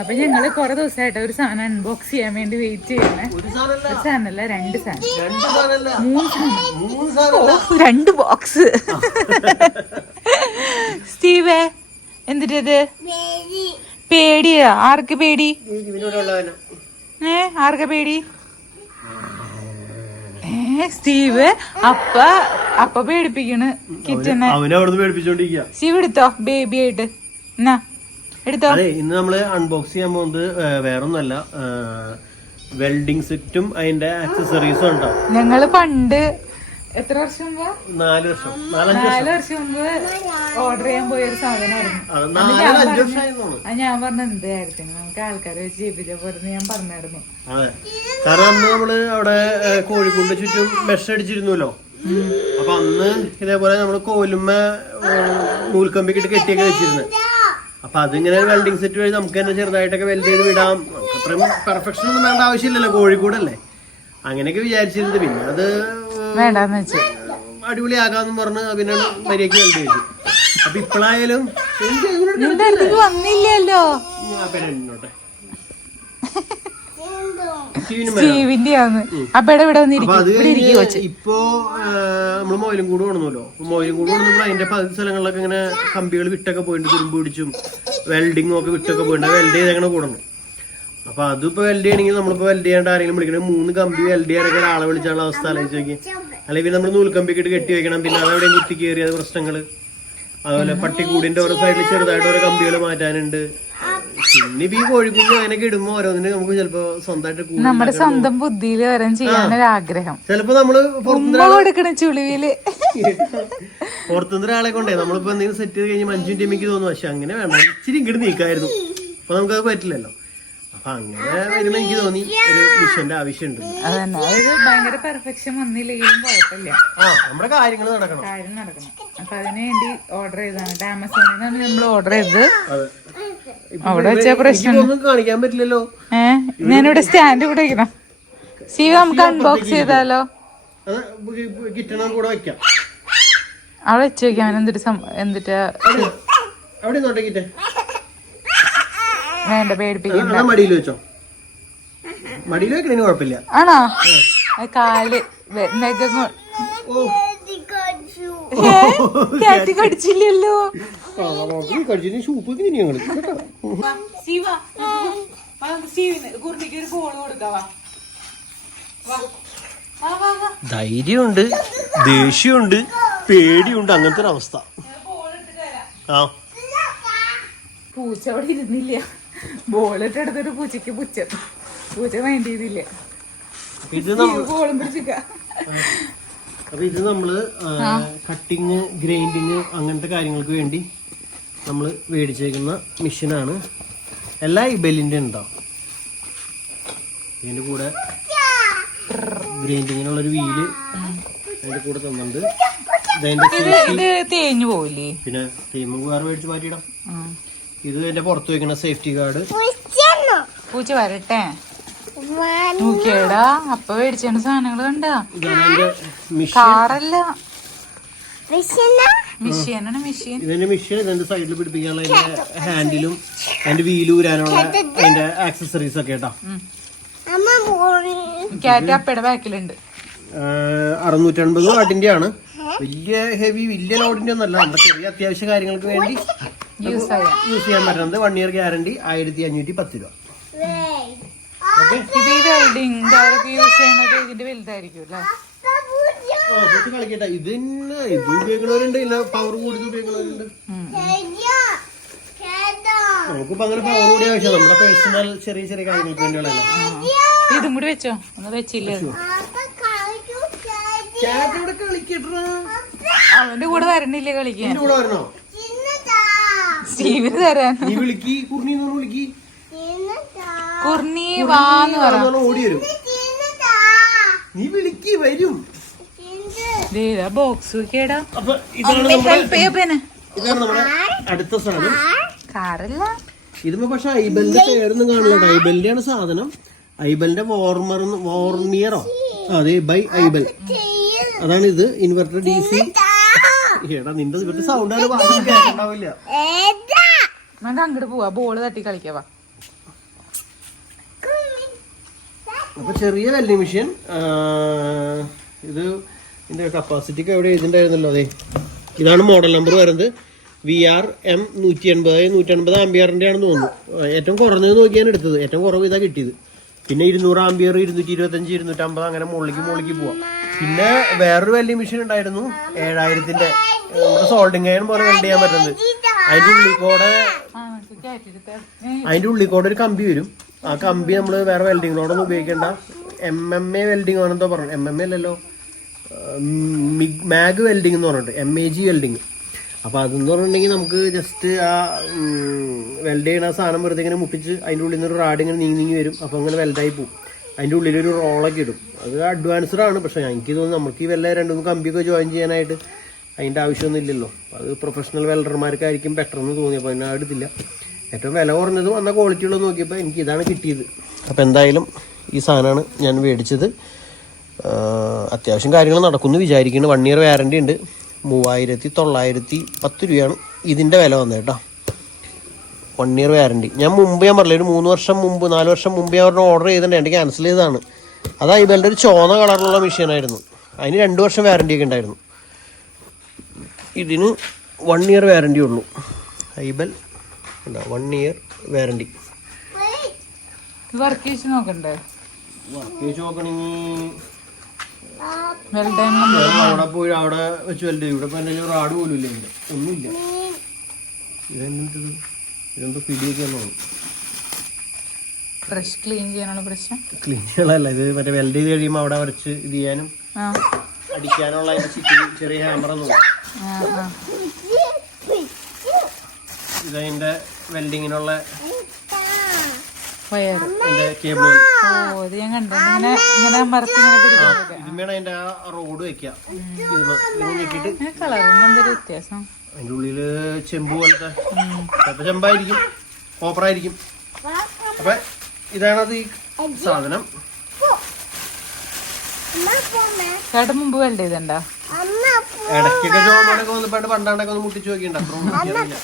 അപ്പൊ ഞങ്ങൾ കൊറേ ദിവസമായിട്ട് ഒരു സാധനം അൺബോക്സ് ചെയ്യാൻ വേണ്ടി വെയിറ്റ് ചെയ്യണേ ഒരു സാധനല്ല. രണ്ട് സാധനം. രണ്ട് സാധനല്ല. മൂന്ന് സാധനം. രണ്ട് ബോക്സ് സ്റ്റീവേ എന്തിട്ടത്? പേടിയാ? ആർക്ക് പേടി? ഏ ആർക്ക പേടി? ഏ സ്റ്റീവ് അപ്പ അപ്പ പേടിപ്പിക്കണ് കിച്ചനെ സ്റ്റീവ് എടുത്തോ? ബേബി ആയിട്ട്. എന്നാ? എടുത്തോ? അതെ ഇന്ന് നമ്മൾ അൺബോക്സ് ചെയ്യാൻ പോകുന്നത് വേറൊന്നല്ല വെൽഡിങ് സെറ്റും അതിന്റെ ആക്സസറീസും ഉണ്ടോ? ഞങ്ങൾ പണ്ട് എത്ര വർഷം മുമ്പ്? നാല് വർഷം നാല് വർഷം മുമ്പ് ഓർഡർ ചെയ്യാൻ പോയ ഒരു സാധനമായിരുന്നു. അത് ഞാൻ പറഞ്ഞു- എന്തായിരുന്നു നമുക്ക് ആൾക്കാരെ വെച്ച് ചെയ്യിപ്പിച്ച പോലെ ഞാൻ പറഞ്ഞായിരുന്നു. കാരണം അന്ന് നമ്മൾ അവിടെ കോഴിക്കോട് ചുറ്റും മെഷ് അടിച്ചിരുന്നല്ലോ. അപ്പൊ അന്ന് ഇതേപോലെ നമ്മൾ കോലുമ്മ നൂൽക്കമ്പിക്കിട്ട് കെട്ടിയൊക്കെ വെച്ചിരുന്നത് അപ്പൊ അതിങ്ങനെ വെൽഡിങ് സെറ്റ് വഴി നമുക്ക് തന്നെ ചെറുതായിട്ടൊക്കെ വെൽഡ് ചെയ്ത് വിടാം. അത്രയും പെർഫെക്ഷൻ ഒന്നും വേണ്ട ആവശ്യമില്ലല്ലോ കോഴിക്കോടല്ലേ? അങ്ങനെയൊക്കെ വിചാരിച്ചിരുന്നത് പിന്നെ അത് വേണ്ടാന്ന് വെച്ച്. അടിപൊളിയാകാന്ന് പറഞ്ഞ് പിന്നെ മര്യാദയ്ക്ക് വെൽഡ് ചെയ്തു. അപ്പൊ ഇപ്പോഴായാലും വന്നില്ലല്ലോ. പിന്നെ. സ്റ്റീവിന്റെ ആണ് അപ്പൊ ഇവിടെ വന്നിരിക്കും. ഇപ്പോ നമ്മൾ മൊയിലും കൂട് കൊണ്ടുവന്നല്ലോ മൊയിലും കൂട് കൊണ്ടുവന്നപ്പോൾ അതിന്റെ പകുതി സ്ഥലങ്ങളിലൊക്കെ ഇങ്ങനെ കമ്പികൾ വിട്ടൊക്കെ പോയിട്ട് തുരുമ്പ് പിടിച്ചും വെൽഡിങ്ങും ഒക്കെ വിട്ടൊക്കെ പോയിട്ട് വെൽഡ് ചെയ്തങ്ങനെ കൂടണം. അപ്പൊ അതിപ്പോ വെൽഡ് ചെയ്യണമെങ്കിൽ നമ്മളിപ്പോ വെൽഡ് ചെയ്യാണ്ട് ആരെങ്കിലും വിളിക്കണം. മൂന്ന് കമ്പി വെൽഡ് ചെയ്യാനൊക്കെ ഒരാളെ വിളിച്ചാണ് അവസ്ഥ ആലോചിച്ച് നോക്കി അല്ലെങ്കിൽ നമ്മൾ നൂൽക്കമ്പിക്ക് ഇട്ട് കെട്ടി വെക്കണം. പിന്നെ അതെവിടെയും കുത്തി കയറിയത് പ്രശ്നങ്ങൾ. അതുപോലെ പട്ടിക്കൂടിന്റെ ഓരോ സൈഡിൽ ചെറുതായിട്ട് ഓരോ കമ്പികൾ മാറ്റാനുണ്ട്. പിന്നെ ഈ കോഴിക്കുഞ്ഞ് അങ്ങനെയൊക്കെ ഇടുമ്പോ ഓരോന്നിനും നമുക്ക് ചിലപ്പോ സ്വന്തമായിട്ട് നമ്മുടെ സ്വന്തം ബുദ്ധിയിൽ വരാൻ ചെയ്യാനൊരു ആഗ്രഹം ചിലപ്പോ നമ്മൾ കൊടുക്കണ ചുളിവിൽ. പുറത്തുനിന്ന് ഒരാളെ കൊണ്ടേ നമ്മളിപ്പോ എന്തെങ്കിലും സെറ്റ് ചെയ്ത് കഴിഞ്ഞാൽ മഞ്ജു ടീമിക്ക് തോന്നുന്നു. പക്ഷെ അങ്ങനെ വേണ്ട ഇച്ചിരി ഇങ്ങോട്ട് നീക്കായിരുന്നു. അപ്പൊ നമുക്കത് പറ്റില്ലല്ലോ. അപ്പൊ അങ്ങനെ വരുമ്പോ എനിക്ക് തോന്നി ഒരു മിഷന്റെ ആവശ്യമുണ്ട്. ഭയങ്കര പെർഫെക്ഷൻ വന്നില്ലെങ്കിലും കുഴപ്പമില്ല. ആ നമ്മുടെ കാര്യങ്ങൾ നടക്കണം. കാര്യം നടക്കണം. അപ്പൊ അതിനു വേണ്ടി ഓർഡർ ചെയ്താണ് ആമസോണിൽ നിന്നാണ് നമ്മൾ ഓർഡർ ചെയ്തത്. അവിടെ വെച്ച പ്രശ്നം ഒന്നും കാണിക്കാൻ പറ്റില്ലല്ലോ. ഞാനിവിടെ സ്റ്റാൻഡ് കൂടെ വെക്കണം സീവ നമുക്ക് അൺബോക്സ് ചെയ്താലോ? അവിടെ വെച്ച് വെക്കാം എന്തിട്ട് എന്തിട്ടാ വേണ്ട പേടിപ്പിക്കണ്ട. മടിയിൽ വെച്ചോ. മടിയിൽ കുഴപ്പമില്ല. ആണോ? കാൽ വെ- നഖം കഴിച്ചു സൂപ്പ് ഒരു കോൾ കൊടുക്കാവാ ധൈര്യമുണ്ട് ദേഷ്യമുണ്ട് പേടിയുണ്ട് അങ്ങനത്തെ ഒരു അവസ്ഥ. ആ. പൂച്ച അവിടെ ഇരുന്നില്ല. ബോളിട്ട് എടുത്തിട്ട് പൂച്ചക്ക് പുച്ച. പൂച്ച മൈൻഡ് ചെയ്തില്ല. അപ്പൊ ഇത് നമ്മൾ കട്ടിങ് ഗ്രൈൻഡിങ് അങ്ങനത്തെ കാര്യങ്ങൾക്ക് വേണ്ടി നമ്മൾ മേടിച്ചേക്കുന്ന മെഷീനാണ്. എല്ലാ ഈ ബെല്ലിന്റെ ഉണ്ടാവും ഇതിന്റെ കൂടെ ഗ്രൈൻഡിങ്ങിനുള്ളൊരു വീൽ അതിന്റെ കൂടെ തന്നിട്ടുണ്ട്. ഇത് തേഞ്ഞു പോവില്ലേ? പിന്നെ ടീമും വേറെ മേടിച്ച് മാറ്റിയിടാം. ഇത് എന്റെ പുറത്ത് വെക്കുന്ന സേഫ്റ്റി കാർഡ്. പൂച്ച വരട്ടെ. നോക്കിയടാ അപ്പൊ മേടിച്ചേണ്ട സാധനങ്ങൾ കണ്ടാ. കാറല്ല. മെഷീനാണ് മിഷീൻ ഇതിന്റെ മെഷീൻ ഇതിന്റെ സൈഡിൽ പിടിപ്പിക്കാനുള്ള അതിന്റെ ഹാൻഡിലും അതിന്റെ വീലും ഊരാനുള്ള അതിന്റെ ആക്സസറീസ് ഒക്കെ കേട്ടോ. കാറ്റ് അപ്പയുടെ ബാക്കിലുണ്ട് അറുന്നൂറ്റൻപത് വാട്ടിന്റെ ആണ് വലിയ ഹെവി വലിയ ലോഡിന്റെ ഒന്നല്ല. നമ്മുടെ ചെറിയ അത്യാവശ്യ കാര്യങ്ങൾക്ക് വേണ്ടി യൂസ് ചെയ്യാൻ പറ്റുന്നത് വൺ ഇയർ ഗ്യാരണ്ടി ആയിരത്തി അഞ്ഞൂറ്റി പത്ത് രൂപ ഇത് യൂസ് ചെയ്യണത് ഇതിന്റെ വലുതായിരിക്കും അല്ലേ? കളിക്കട്ടെ. ഇത് തന്നെ ഇത് ഉപയോഗിക്കുന്നവരുണ്ട് ഇല്ല പവർ കൂടി ഉപയോഗിക്കുന്നവരുണ്ട്. നമുക്കിപ്പോ അങ്ങനെ പവർ കൂടി ആവശ്യം നമ്മുടെ പേഴ്സണൽ ചെറിയ ചെറിയ കാര്യങ്ങൾക്ക് വേണ്ടിയുള്ളതല്ലേ. ഇതും കൂടി വെച്ചോ. ഒന്ന് വെച്ചില്ലേ. അവന്റെ കൂടെ വരണില്ലേ കളിക്കാൻ? കൂടെ വരണോ? സ്റ്റീവിന് തരാൻ. നീ വിളിക്കി കുർണി എന്ന് പറഞ്ഞ് വിളിക്കി. കുർണി വാന്ന് ഓടി വരും. നീ വിളിക്കി വരും. ബോക്സ് കേടാ അപ്പൊ ഇതാണ് നമ്മുടെ ഇതാണ് നമ്മുടെ അടുത്ത സാധനം. കാറല്ല. ഇതിപ്പോ പക്ഷെ ഐബലിന്റെ പേരൊന്നും കാണില്ല ഐബലിന്റെ ആണ് സാധനം. ഐബലിന്റെ വോർമർ വോർമിയറോ അതെ ബൈ ഐബൽ. അതാണ് ഇത് ഇൻവെർട്ടർ ഡി സി എടാ നിന്റെ ഇവരുടെ സൗണ്ട് കേൾക്കണ്ടാവില്ല. നമുക്ക് അങ്ങോട്ട് പോവാ. ബോൾ തട്ടി കളിക്കവാ അപ്പൊ ചെറിയ വെൽഡിംഗ് മെഷീൻ. ഇത് ഇതിന്റെ കപ്പാസിറ്റി ഒക്കെ എവിടെ എഴുതിണ്ടായിരുന്നല്ലോ അതെ? ഇതാണ് മോഡൽ നമ്പർ വരുന്നത്. വി ആർ എം നൂറ്റി എൺപത് നൂറ്റി എൺപത് ആംബിയറിന്റെ ആണെന്ന് തോന്നുന്നു. ഏറ്റവും കുറഞ്ഞത് നോക്കിയാണ് എടുത്തത്. ഏറ്റവും കുറവ് ഇതാ കിട്ടിയത്. പിന്നെ ഇരുന്നൂറ് ആംബിയർ ഇരുന്നൂറ്റി ഇരുപത്തഞ്ച് ഇരുന്നൂറ്റമ്പത് അങ്ങനെ മുകളിലേക്ക് മുകളിലേക്ക് പോവാം. പിന്നെ വേറൊരു വലിയ മെഷീൻ ഉണ്ടായിരുന്നു. ഏഴായിരത്തിന്റെ ഏ, നമ്മുടെ സോൾഡിങ് അയൺ പോലെ വെൽഡ് ചെയ്യാൻ പറ്റുന്നത്. അതിന്റെ ഉള്ളിൽ കൂടെ ആ അതിന്റെ ഉള്ളിൽ ഒരു കമ്പി വരും. ആ കമ്പി നമ്മൾ വേറെ വെൽഡിങ്ങിനോടൊന്നും ഉപയോഗിക്കേണ്ട. എം എം എ വെൽഡിങ് ആണെന്തോ പറഞ്ഞു എം എം എ അല്ലല്ലോ. മാഗ് വെൽഡിംഗ് എന്ന് പറഞ്ഞിട്ട് എം എ ജി വെൽഡിങ് അപ്പോൾ അതെന്ന് പറഞ്ഞിട്ടുണ്ടെങ്കിൽ നമുക്ക് ജസ്റ്റ് ആ വെൽഡ് ചെയ്യണ സാധനം വെറുതെ ഇങ്ങനെ മുട്ടിച്ച് അതിന്റെ ഉള്ളിൽ നിന്ന് ഒരു റാഡ് ഇങ്ങനെ നീങ്ങി നീങ്ങി വരും. അപ്പോൾ അങ്ങനെ വെൽഡായി പോകും അതിന്റെ ഉള്ളിലൊരു റോളൊക്കെ ഇടും. അത് അഡ്വാൻസ്ഡ് ആണ്. പക്ഷേ എനിക്ക് തോന്നുന്നു നമുക്ക് ഈ വല്ല രണ്ടു മൂന്ന് കമ്പിയൊക്കെ ജോയിൻ ചെയ്യാനായിട്ട് അതിന്റെ ആവശ്യമൊന്നും ഇല്ലല്ലോ. അത് പ്രൊഫഷണൽ വെൽഡർമാർക്കായിരിക്കും ബെറ്റർ എന്ന് തോന്നി. അപ്പോൾ അതിനെ എടുത്തില്ല. ഏറ്റവും വില കുറഞ്ഞതും വന്ന ക്വാളിറ്റി ഉള്ളത് നോക്കിയപ്പോൾ എനിക്ക് ഇതാണ് കിട്ടിയത്. അപ്പോൾ എന്തായാലും ഈ സാധനമാണ് ഞാൻ മേടിച്ചത്. അത്യാവശ്യം കാര്യങ്ങൾ നടക്കുമെന്ന് വിചാരിക്കുന്നു. വൺ ഇയർ വാറന്റി ഉണ്ട്. മൂവായിരത്തി തൊള്ളായിരത്തി പത്ത് രൂപയാണ് ഇതിന്റെ വില വന്നത് കേട്ടോ. വൺ ഇയർ വാറന്റി ഞാൻ മുമ്പ് ഞാൻ പറഞ്ഞില്ല ഒരു മൂന്ന് വർഷം മുമ്പ് നാല് വർഷം മുമ്പ് ഞാൻ പറഞ്ഞ ഓർഡർ ചെയ്തിട്ടുണ്ട്. എന്റെ ക്യാൻസൽ ചെയ്തതാണ്. അതാ ഇവരുടെ ഒരു ചോന്ന കളറിലുള്ള മെഷീനായിരുന്നു അതിന് രണ്ട് വർഷം വാറന്റി ഒക്കെ ഉണ്ടായിരുന്നു. ഇതിന് വൺ ഇയർ വാറന്റി ഉള്ളൂ. IBall one year warranty work ചെയ്ത് നോക്കണ്ടേ? വർക്ക് ചെയ്ത് നോക്കണമെങ്കിൽ അവിടെ പോയി അവിടെ വെച്ച് വലുത് ഇവിടെ ഇപ്പം റാഡ് പോലും ഇല്ല ഇവിടെ. ഒന്നുമില്ല. ഇതെന്തത്? ഇതെന്തോ പിടിയൊക്കെ ബ്രഷ് ക്ലീൻ ചെയ്യാനുള്ള ക്ലീൻ ക്ലീനുകളല്ല ഇത് മറ്റേ വെൽഡ് ചെയ്ത് കഴിയുമ്പോൾ അവിടെ വരച്ച് ഇത് ചെയ്യാനും അടിക്കാനുള്ള ചെറിയ ഹാമർ ഇതതിന്റെ വെൽഡിങ്ങിനുള്ള വയർ കേബിൾ ഓ ഇത് ഞാൻ കണ്ടു. ഇങ്ങനെ ഇങ്ങനെ മരത്തി ഇങ്ങനെ പിടിക്കാനൊക്കെ ഇതിന്മേണ് അതിന്റെ ആ റോഡ് കളറിന് എന്തൊരു വ്യത്യാസം? അതിന്റെ ഉള്ളിൽ ചെമ്പ് പോലത്തെ ചിലപ്പോ ചെമ്പായിരിക്കും. കോപ്പറായിരിക്കും അപ്പൊ ഇതാണത് ഈ സാധനം. ചേട്ടൻ മുമ്പ് വെൽഡ് ചെയ്തണ്ടാ? ഇടയ്ക്കൊക്കെ ജോമാനൊക്കെ വന്നിട്ട് പണ്ടാണ്ടൊക്കെ ഒന്ന് മുട്ടിച്ച് നോക്കിയിട്ടുണ്ട്.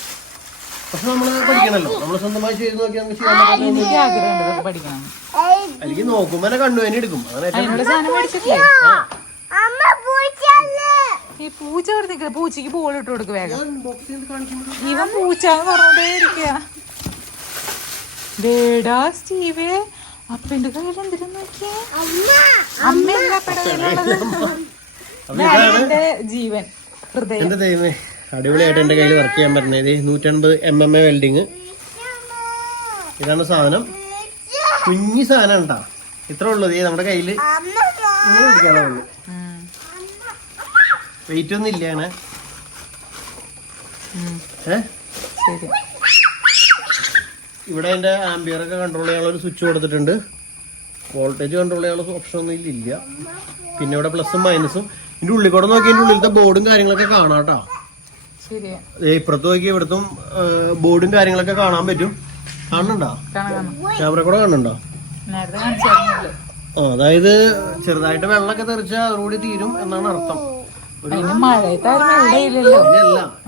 പക്ഷെ നമ്മൾ പഠിക്കണല്ലോ. നമ്മൾ സ്വന്തമായി ചെയ്ത് നോക്കി നമുക്ക് ചെയ്യാൻ പറ്റുന്ന എനിക്ക് ആഗ്രഹമുണ്ട് ഇതൊക്കെ പഠിക്കണം. അല്ലെങ്കിൽ നോക്കുമ്പോ തന്നെ എടുക്കും. ഏറ്റവും അതിനുള്ള സാധനം മേടിച്ചിട്ടില്ലേ? ആ. ഈ പൂച്ച അവിടെ പൂച്ചക്ക് ബോൾ ഇട്ട് കൊടുക്ക് വേഗം. ഇവ box ചെയ്ത് കാണിക്കുമ്പോൾ ഇവൻ പൂച്ച പറഞ്ഞോണ്ടേ ഇരിക്കുക ഡേടാ സ്റ്റീവേ അപ്പന്റെ കയ്യിൽ എന്തിനും നോക്കിയേ? അമ്മയല്ല അപ്പയുടെ കയ്യിലുള്ളത് അപ്പൊ ഇതാണ് എന്റെ ജീവൻ. ഹൃദയം. എന്റെ ദൈവമേ. അടിപൊളിയായിട്ട് എന്റെ കയ്യിൽ വർക്ക് ചെയ്യാൻ പറ്റുന്നത്. ഇത് നൂറ്റൻപത് എം എം എ വെൽഡിങ് ഇതാണ് സാധനം. കുഞ്ഞി സാധനം കേട്ടാ. ഇത്ര ഉള്ളത് നമ്മുടെ ഇങ്ങനെ ഉള്ളൂ. വെയിറ്റ് ഒന്നും ഇല്ലാണ്. ഇവിടെ അതിന്റെ ആംബിയറൊക്കെ കൺട്രോൾ ചെയ്യാനുള്ള ഒരു സ്വിച്ച് കൊടുത്തിട്ടുണ്ട്. വോൾട്ടേജ് കൺട്രോൾ ചെയ്യാനുള്ള ഓപ്ഷൻ ഒന്നും ഇല്ല. പിന്നെ ഇവിടെ പ്ലസും മൈനസും ഇതിന്റെ ഉള്ളിൽ കൂടെ നോക്കി ഇതിന്റെ ഉള്ളിലത്തെ ബോർഡും കാര്യങ്ങളൊക്കെ കാണാം കേട്ടോ. ഇപ്പുറത്ത് നോക്കി ഇവിടുത്തും ബോർഡും കാര്യങ്ങളൊക്കെ കാണാൻ പറ്റും. കാണുന്നുണ്ടോ? കാണാം. കാണാം ക്യാമറ കൂടെ കാണുന്നുണ്ടോ? അതായത് ചെറുതായിട്ട് വെള്ളമൊക്കെ തെറിച്ചാൽ അതോടുകൂടി തീരും എന്നാണ് അർത്ഥം.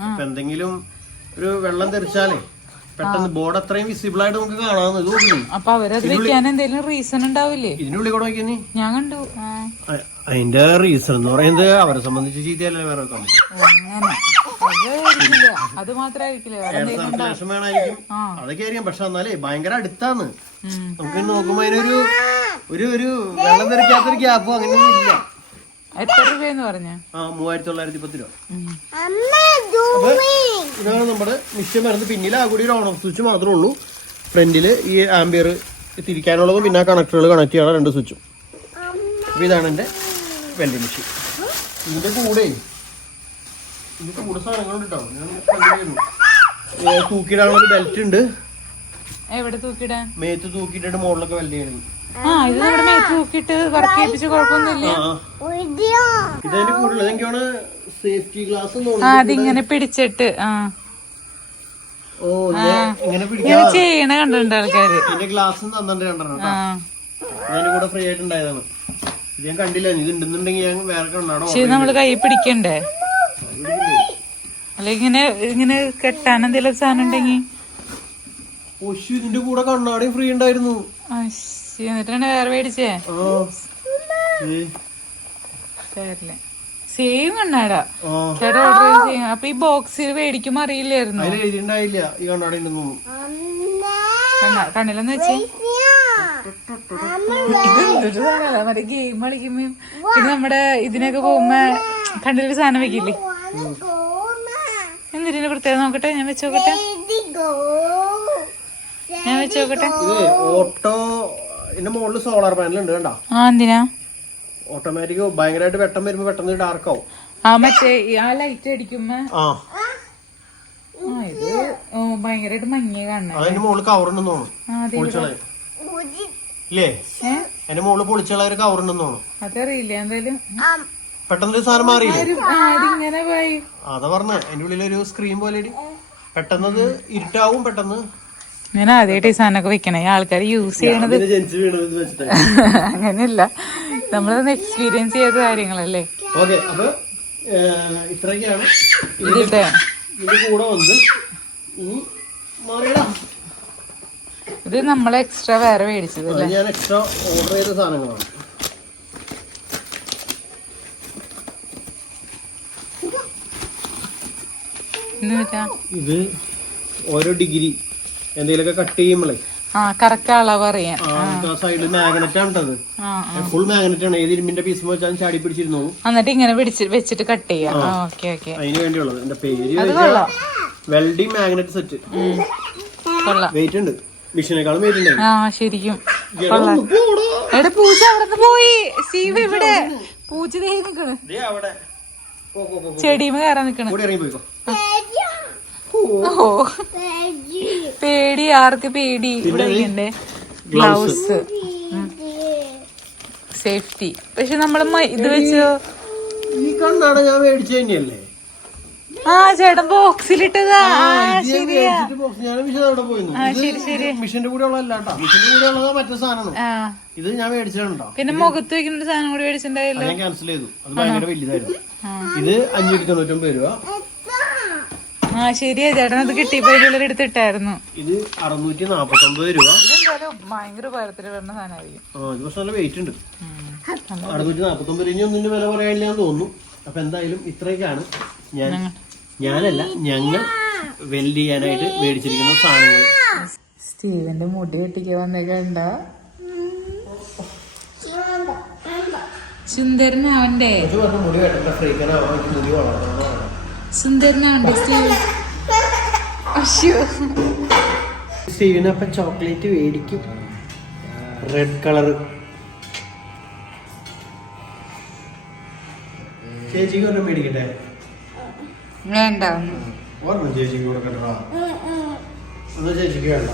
ഇപ്പൊ എന്തെങ്കിലും ഒരു വെള്ളം തെറിച്ചാലേ പെട്ടെന്ന് ബോർഡ് അത്രയും വിസിബിൾ ആയിട്ട് നമുക്ക് കാണാന്ന് ഇത് അപ്പൊ അവരത് വെക്കാൻ എന്തെങ്കിലും റീസൺ ഉണ്ടാവില്ലേ? ഇതിനുള്ളിൽ കൂടെ നോക്കിയേ ഞാൻ കണ്ടു. അതിന്റെ റീസൺ എന്ന് പറയുന്നത് അവരെ സംബന്ധിച്ച് ചീത്തയല്ലേ വേറെ അത്. അതൊക്കെ ആയിരിക്കും പക്ഷെ എന്നാലേ ഭയങ്കര അടുത്താന്ന് നമുക്ക് നോക്കുമ്പോ അതിനൊരു ഒരു ഒരു വെള്ളം തിരക്കാത്തൊരു ഗ്യാപ്പും അങ്ങനെയൊന്നും ഇല്ല. എത്ര രൂപയെന്ന് പറഞ്ഞ? ആ മൂവായിരത്തി തൊള്ളായിരത്തി പത്ത് രൂപ ഇതാണ് നമ്മുടെ മിഷൻ വരുന്നത്. പിന്നിൽ ആ കൂടി ഒരു ഓൺ ഓഫ് സ്വിച്ച് മാത്രമേ ഉള്ളൂ. ഫ്രണ്ടിൽ ഈ ആംബിയർ തിരിക്കാനുള്ളതും പിന്നെ കണക്ടറുകൾ കണക്ട് ചെയ്യാനുള്ള രണ്ട് സ്വിച്ചും. അപ്പൊ ഇതാണ് എന്റെ വെൽഡിംഗ് മെഷീൻ ഇതിന്റെ കൂടെ ഇതിന്റെ കൂടെ സാധനങ്ങളുണ്ട് കേട്ടോ ഞാൻ കണ്ടിരുന്നു. ഏ, തൂക്കിയിടാനുള്ള ഒരു ബെൽറ്റ് ഉണ്ട്. എവിടെ തൂക്കിടാൻ? മേത്ത് തൂക്കിയിട്ടിട്ട് മുകളിലൊക്കെ വെൽഡ് ചെയ്യണം. ആ ഇത് മേത്ത് വർക്ക് ചെയ്യിപ്പിച്ച് കുഴപ്പമൊന്നുമില്ല. എനിക്കാണ് സേഫ്റ്റി ഗ്ലാസ് ആ അതിങ്ങനെ പിടിച്ചിട്ട് ആ. ഓ ഇങ്ങനെ- ചെയ്യണ കണ്ടിട്ടുണ്ട് ആൾക്കാര്. ഗ്ലാസ് കൂടെ ഫ്രീ ആയിട്ടുണ്ടായതാണ് ഇത് ഞാൻ കണ്ടില്ല. ഇത് ഉണ്ടെന്നുണ്ടെങ്കിൽ ഞാൻ വേറെ കണ്ടാടോ പക്ഷെ നമ്മൾ കൈ പിടിക്കണ്ടേ? അല്ല ഇങ്ങനെ ഇങ്ങനെ കെട്ടാൻ എന്തെങ്കിലും സാധനം ഉണ്ടെങ്കിൽ ഒശു ഇതിന്റെ കൂടെ കണ്ണാടി ഫ്രീ ഉണ്ടായിരുന്നു. എന്നിട്ടാണ് വേറെ മേടിച്ചേ? തരില്ല. സെയിം കണ്ണാടാ. ചേട്ടാ ഓർഡർ ചെയ്യും. അപ്പൊ ഈ ബോക്സിൽ മേടിക്കുമ്പോ അറിയില്ലായിരുന്നു. കണ്ണിലെന്ന് വെച്ചേ. ഇത് എന്തൊരു സാധനമല്ല മറ്റേ ഗെയിം കളിക്കുമ്പോ പിന്നെ നമ്മുടെ ഇതിനൊക്കെ പോകുമ്പോ കണ്ണിലൊരു സാധനം വെക്കില്ലേ? എന്തിന്റെ പ്രത്യേകം നോക്കട്ടെ? ഞാൻ വെച്ച് നോക്കട്ടെ. ഞാൻ വെച്ച് നോക്കട്ടെ. ഓട്ടോ ഇതിന്റെ മുകളിൽ സോളാർ പാനൽ ഉണ്ട് കണ്ടോ? ആ എന്തിനാ? ഓട്ടോമാറ്റിക് ഭയങ്കരമായിട്ട് വെട്ടം വരുമ്പോ പെട്ടെന്ന് ഡാർക്ക് ആവും. ആ മറ്റേ ആ ലൈറ്റ് അടിക്കുമ്പോ? ആ. ആ ഇത് ഭയങ്കരമായിട്ട് മങ്ങിയ കാണണേ അതിന്റെ മുകളിൽ കവർ ഉണ്ടെന്ന് തോന്നുന്നു. ഇല്ലേ? അതിന്റെ മുകളിൽ പൊളിച്ചുള്ള ഒരു കവർ ഉണ്ടെന്ന് തോന്നുന്നു. അതറിയില്ല എന്തായാലും. പെട്ടെന്ന് ഒരു സാധനം മാറിയില്ലേ? പോയി. അതാ പറഞ്ഞ അതിന്റെ ഉള്ളിലൊരു സ്ക്രീൻ പോലെ പെട്ടെന്നത് ഇരുട്ടാവും പെട്ടെന്ന്. ഞാൻ ആദ്യമായിട്ട് ഈ സാധനമൊക്കെ വെക്കണേ. ആൾക്കാർ യൂസ് ചെയ്യണത് അങ്ങനെയല്ല. നമ്മളതൊന്ന് എക്സ്പീരിയൻസ് ചെയ്ത കാര്യങ്ങളല്ലേ? ഇത്രയൊക്കെയാണ്. ഇതിട്ട് കൂടെ വന്ന് ഇത് നമ്മൾ എക്സ്ട്രാ വേറെ മേടിച്ചത് ഞാൻ എക്സ്ട്രാ ഓർഡർ ചെയ്ത സാധനങ്ങളാണ്. ഇത് ഓരോ ഡിഗ്രി എന്തെങ്കിലുമൊക്കെ കട്ട് ചെയ്യുമ്പോളേ. ആ കറക്റ്റ് അളവ് അറിയാം ആ സൈഡിൽ മാഗ്നറ്റ് ഫുൾ മാഗ്നറ്റ് ആണ്. ഏത് ഇരുമ്പിന്റെ പീസ് വെച്ചാൽ ചാടി എന്നിട്ട് ഇങ്ങനെ പിടിച്ച് വെച്ചിട്ട് കട്ട് ചെയ്യാം. ആ. ഓക്കെ ഓക്കെ അതിന് വേണ്ടിയുള്ളത്. എന്റെ പേര് വെൽഡിംഗ് മാഗ്നറ്റ് സെറ്റ്. വെയിറ്റ് ഉണ്ട്. മെഷീനേക്കാളും വെയിറ്റ് ഉണ്ട്. ആ ശരിക്കും. പൂച്ച അവിടെ പോയി. ഇവിടെ. പൂച്ച ദേ നിക്കണ് ദേ അവിടെ. പോ, പോ, പോ, പോ. ചെടിയുമ്പോ കയറാൻ നിക്കണ്. ഓ പേടി ആർക്ക് പേടി? ഇവിടെ ഇരിക്കണ്ടേ? ഗ്ലൗസ്. സേഫ്റ്റി. പക്ഷെ നമ്മൾ ഇത് വെച്ച് ഈ ഞാൻ മേടിച്ചു തന്നെയല്ലേ? ആ ചേട്ടൻ ബോക്സിലിട്ടതാ. മിഷന്റെ കൂടെ മിഷന്റെ കൂടെ ഉള്ളത് മറ്റേ സാധനമാണ് ഇത് ഞാൻ പിന്നെ മുഖത്ത് വെക്കുന്ന സാധനം കൂടി മേടിച്ചിട്ടുണ്ടായല്ലോ. അത് ഞാൻ ക്യാൻസൽ ചെയ്തു. അത് ഭയങ്കര വലുതായിരുന്നു. ഇത് അഞ്ഞൂറ്റി തൊണ്ണൂറ്റൊമ്പത് രൂപ. ആ ശരിയാ ചേട്ടൻ അത് കിട്ടിയപ്പോ ഇതിലുള്ള എടുത്തിട്ടായിരുന്നു. ഇത് അറുന്നൂറ്റി നാപ്പത്തൊമ്പത് രൂപ. ഇതെന്തായാലും ഭയങ്കര ഉപകാരത്തിൽ വരുന്ന സാധനമായിരിക്കും. ആ ഇത് പക്ഷെ നല്ല വെയിറ്റ് ഉണ്ട്. അറുന്നൂറ്റി നാപ്പത്തൊമ്പത് ഇനി ഒന്നിന്റെ വില പറയാനില്ല എന്ന് തോന്നുന്നു. അപ്പൊ എന്തായാലും ഇത്രയൊക്കെയാണ് ഞാൻ ഞാനല്ല ഞങ്ങൾ വെൽഡ് ചെയ്യാനായിട്ട് മേടിച്ചിരിക്കുന്ന സാധനങ്ങൾ. സ്റ്റീവന്റെ മുടി കെട്ടിക്ക് വന്നേ കണ്ട? സുന്ദരനാവണ്ടേ മുടി വെട്ടണ്ട ഫ്രീക്കനാവാൻ മുടി വളർത്തണം. അപ്പൊ ചോക്ലേറ്റ് മേടിക്കും. റെഡ് കളർ ചേച്ചിക്ക് ഒരെണ്ണം മേടിക്കട്ടെ? വേണ്ട. ഓർമ്മ ചേച്ചിക്ക് കൊടുക്കട്ടാ ഒന്ന് ചേച്ചിക്ക് വേണ്ട.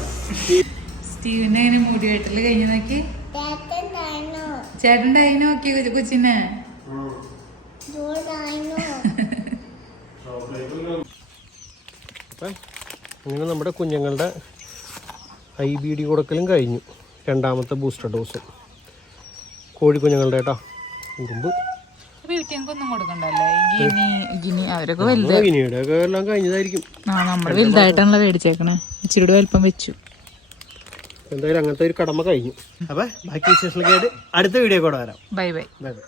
സ്റ്റീവിന്റെ അങ്ങനെ മുടി വെട്ടൽ കഴിഞ്ഞു നോക്കി. ചേട്ടൻ ഡൈ നോക്കി കൊച്ചിനെ. അപ്പം ഇങ്ങനെ നമ്മുടെ കുഞ്ഞുങ്ങളുടെ ഐ ബി ഡി കൊടുക്കലും കഴിഞ്ഞു. രണ്ടാമത്തെ ബൂസ്റ്റർ ഡോസ് കോഴിക്കുഞ്ഞുങ്ങളുടെ കേട്ടോ ഉറുമ്പ് എല്ലാം കഴിഞ്ഞതായിരിക്കും. ആ നമ്മൾ വലുതായിട്ടാണല്ലോ മേടിച്ചേക്കണേ. ഇച്ചിരി കൂടി വലിപ്പം വെച്ചു. എന്തായാലും അങ്ങനത്തെ ഒരു കടമ കഴിഞ്ഞു. അപ്പൊ ബാക്കി വിശേഷങ്ങളൊക്കെ ആയിട്ട് അടുത്ത വീഡിയോ കൂടെ വരാം. Bye bye. Bye bye.